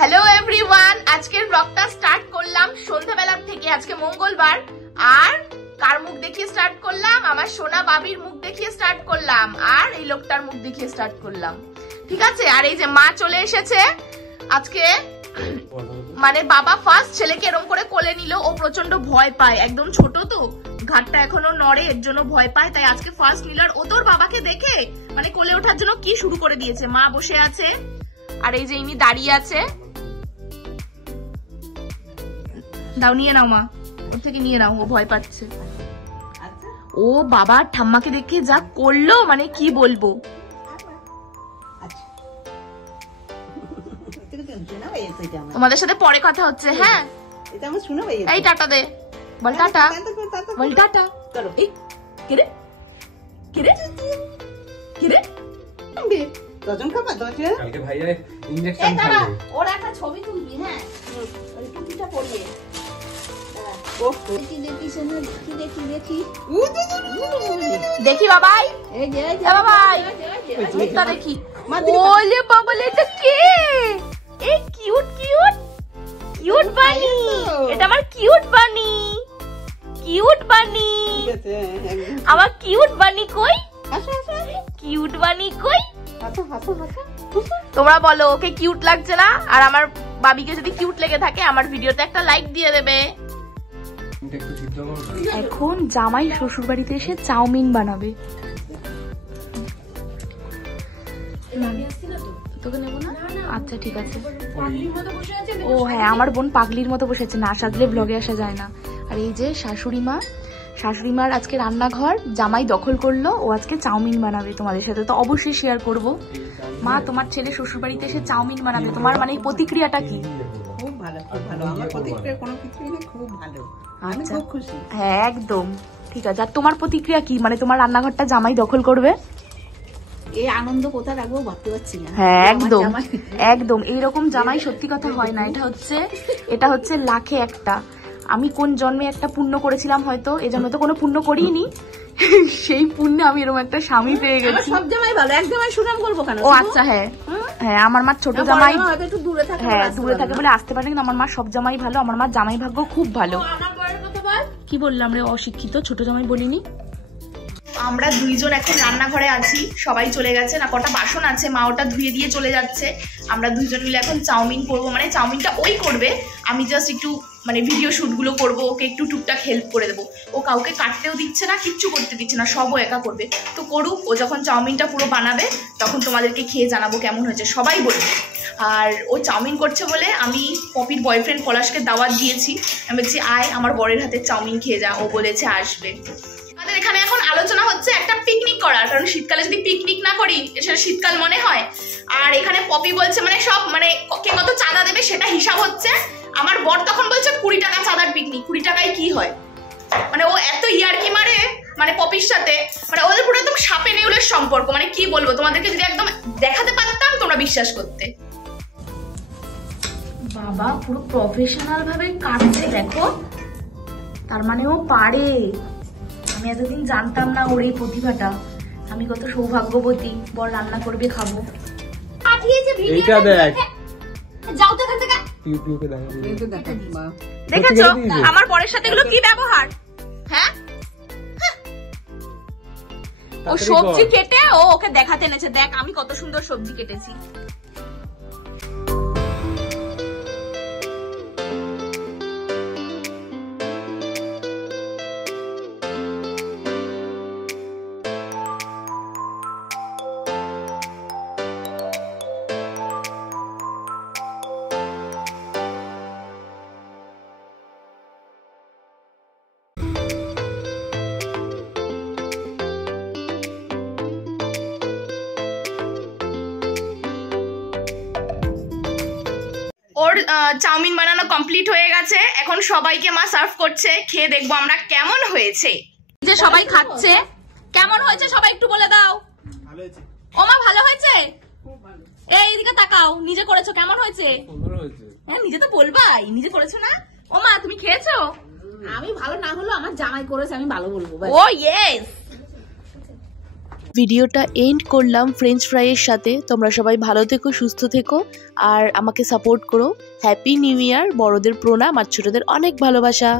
Hello everyone, আজকের ব্লগটা start করলাম সন্ধ্যাবেলা থেকে। আজকে মঙ্গলবার, আর কার মুখ দেখিয়ে স্টার্ট করলাম? আমার সোনা বাবির মুখ দেখিয়ে স্টার্ট করলাম, আর এই লোকটার মুখ দেখিয়ে স্টার্ট করলাম, ঠিক আছে? আর এই যে মা চলে এসেছে আজকে, মানে বাবা ফার্স্ট ছেলেকে এরকম করে কোলে নিল। ও প্রচন্ড ভয় পায়, একদম ছোট তো, ঘাটটা এখনো নড়ে, এর জন্য ভয় পায়, তাই আজকে ফার্স্ট নিল। আর ও তোর বাবাকে দেখে মানে কোলে ওঠার জন্য কি শুরু করে দিয়েছে। মা বসে আছে, আর এই যে ইনি দাঁড়িয়ে আছে। দাও, নিয়ে নাও মা, ওর থেকে নিয়ে নাও, ও ভয় পাচ্ছে। ও বাবা ঠাম্মাকে দেখে যা করলো, মানে কি বলবো। তোমাদের সাথে পরে কথা হচ্ছে, হ্যাঁ? এই টাটা দে, বল টাটা, বল টাটা। এই কিরে কিরে কিরে দজন খাবা দজন কালকে ভাইয়া ইনজেকশন খাবে। ওর একটা ছবি তুলবি, হ্যাঁ? ওই টুপিটা পরিয়ে দেখি বাবাই, বাবাই দেখি। ওলে বাবালে, এটা কে? এই কিউট কিউট কিউট বানি, এটা আমার কিউট বানি, কিউট বানি, আমার কিউট বানি কই? কিউট বানি কই? তোমরা বলো ওকে কিউট লাগছে না? আর আমার বাবিকে যদি কিউট লেগে থাকে আমার ভিডিওতে একটা লাইক দিয়ে দেবে। এখন জামাই শ্বশুর বাড়িতে এসে চাউমিন বানাবে। তোকে নেবো না? আচ্ছা ঠিক আছে। ও হ্যাঁ, আমার বোন পাগলির মতো বসে আছে, না সাজলে ব্লগে আসা যায় না। আর এই যে শাশুড়ি মা, শাশুড়ি মার আজকে রান্নাঘর জামাই দখল করলো, ও আজকে চাউমিন বানাবে। তোমাদের সাথে তো অবশ্যই শেয়ার করব। মা, তোমার ছেলে শ্বশুর বাড়িতে এসে চাউমিন বানাবে, তোমার মানে প্রতিক্রিয়াটা কি? খুব ভালো, খুব ভালো। আমার প্রতিক্রিয়া কোনো কিছুই না, খুব ভালো, আমি খুব খুশি। হ্যাঁ একদম ঠিক আছে। আর তোমার প্রতিক্রিয়া কি, মানে তোমার রান্নাঘরটা জামাই দখল করবে? এই আনন্দ কোথায় রাখবো ভাবতে পারছি না। হ্যাঁ একদম একদম, এইরকম জামাই সত্যি কথা হয় না। এটা হচ্ছে লাখে একটা। আমি কোন জন্মে একটা পুণ্য করেছিলাম, হয়তো এই জন্য তো কোনো পুণ্য করিনি, সেই পুণ্যে আমি এরকম একটা স্বামী পেয়ে গেছি। সব জামাই ভালো, এক জামাই সুনাম করবো কেন? ও আচ্ছা, হ্যাঁ হ্যাঁ, আমার মা ছোট জামাই একটু দূরে থাকে, হ্যাঁ দূরে থাকে বলে আসতে পারে, কিন্তু আমার মা সব জামাই ভালো। আমার মা জামাই ভাগ্য খুব ভালো। কি বললাম রে, অশিক্ষিত, ছোট জামাই বলিনি। আমরা দুইজন এখন রান্নাঘরে আছি, সবাই চলে গেছে। না কটা বাসন আছে, মা ওটা ধুয়ে দিয়ে চলে যাচ্ছে। আমরা দুইজন মিলে এখন চাউমিন করবো, মানে চাউমিনটা ওই করবে, আমি জাস্ট একটু মানে ভিডিও শ্যুটগুলো করবো, ওকে একটু টুকটাক হেল্প করে দেবো। ও কাউকে কাটতেও দিচ্ছে না, কিচ্ছু করতে দিচ্ছে না, সবও একা করবে। তো করুক, ও যখন চাউমিনটা পুরো বানাবে তখন তোমাদেরকে খেয়ে জানাবো কেমন হয়েছে, সবাই বলবে। আর ও চাউমিন করছে বলে আমি পপির বয়ফ্রেন্ড পলাশকে দাওয়াত দিয়েছি। আমি বলছি আয় আমার বরের হাতে চাউমিন খেয়ে যা, ও বলেছে আসবে। আমাদের এখানে এখন আলোচনা হচ্ছে একটা পিকনিক করার, কারণ শীতকালে যদি পিকনিক না করি সেটা শীতকাল মনে হয়। আর এখানে পপি বলছে মানে সব মানে কে কত চাঁদা দেবে সেটা হিসাব হচ্ছে। আমার বর তখন বলছে 20 টাকা চাঁদার পিকনিক। 20 টাকায় কি হয়? মানে ও এত ইয়ার্কি মারে মানে পপির সাথে, মানে ওদের পুরো একদম সাপে নেউলের সম্পর্ক। মানে কি বলবো তোমাদেরকে, যদি একদম দেখাতে পারতাম তোমরা বিশ্বাস করতে। বাবা পুরো প্রফেশনাল ভাবে কাটছে, দেখো, তার মানে ও পারে। আমি এতদিন জানতাম না ওর এই প্রতিভাটা। আমি কত সৌভাগ্যবতী, বর রান্না করবে খাবো। এইটা দেখ, যাও তো এখান থেকে। দেখেছো আমার বরের সাথে এগুলো কি ব্যবহার? হ্যাঁ, ও সবজি কেটে ও ওকে দেখাতে এনেছে, দেখ আমি কত সুন্দর সবজি কেটেছি। ওর চাউমিন বানানো কমপ্লিট হয়ে গেছে, এখন সবাইকে মা সার্ভ করছে, খেয়ে দেখবো আমরা কেমন হয়েছে। যে সবাই খাচ্ছে, কেমন হয়েছে সবাই একটু বলে দাও। ও মা ভালো হয়েছে? এই দিকে তাকাও, নিজে করেছো, কেমন হয়েছে? হ্যাঁ নিজে তো বলবাই, নিজে করেছো না? ও মা তুমি খেয়েছো? আমি ভালো না হলো আমার জামাই করেছে, আমি ভালো বলবো। ও ইয়েস, ভিডিওটা এন্ড করলাম ফ্রেঞ্চ ফ্রাইয়ের সাথে। তোমরা সবাই ভালো থেকো, সুস্থ থেকো আর আমাকে সাপোর্ট করো। হ্যাপি নিউ ইয়ার, বড়দের প্রণাম আর ছোটদের অনেক ভালোবাসা।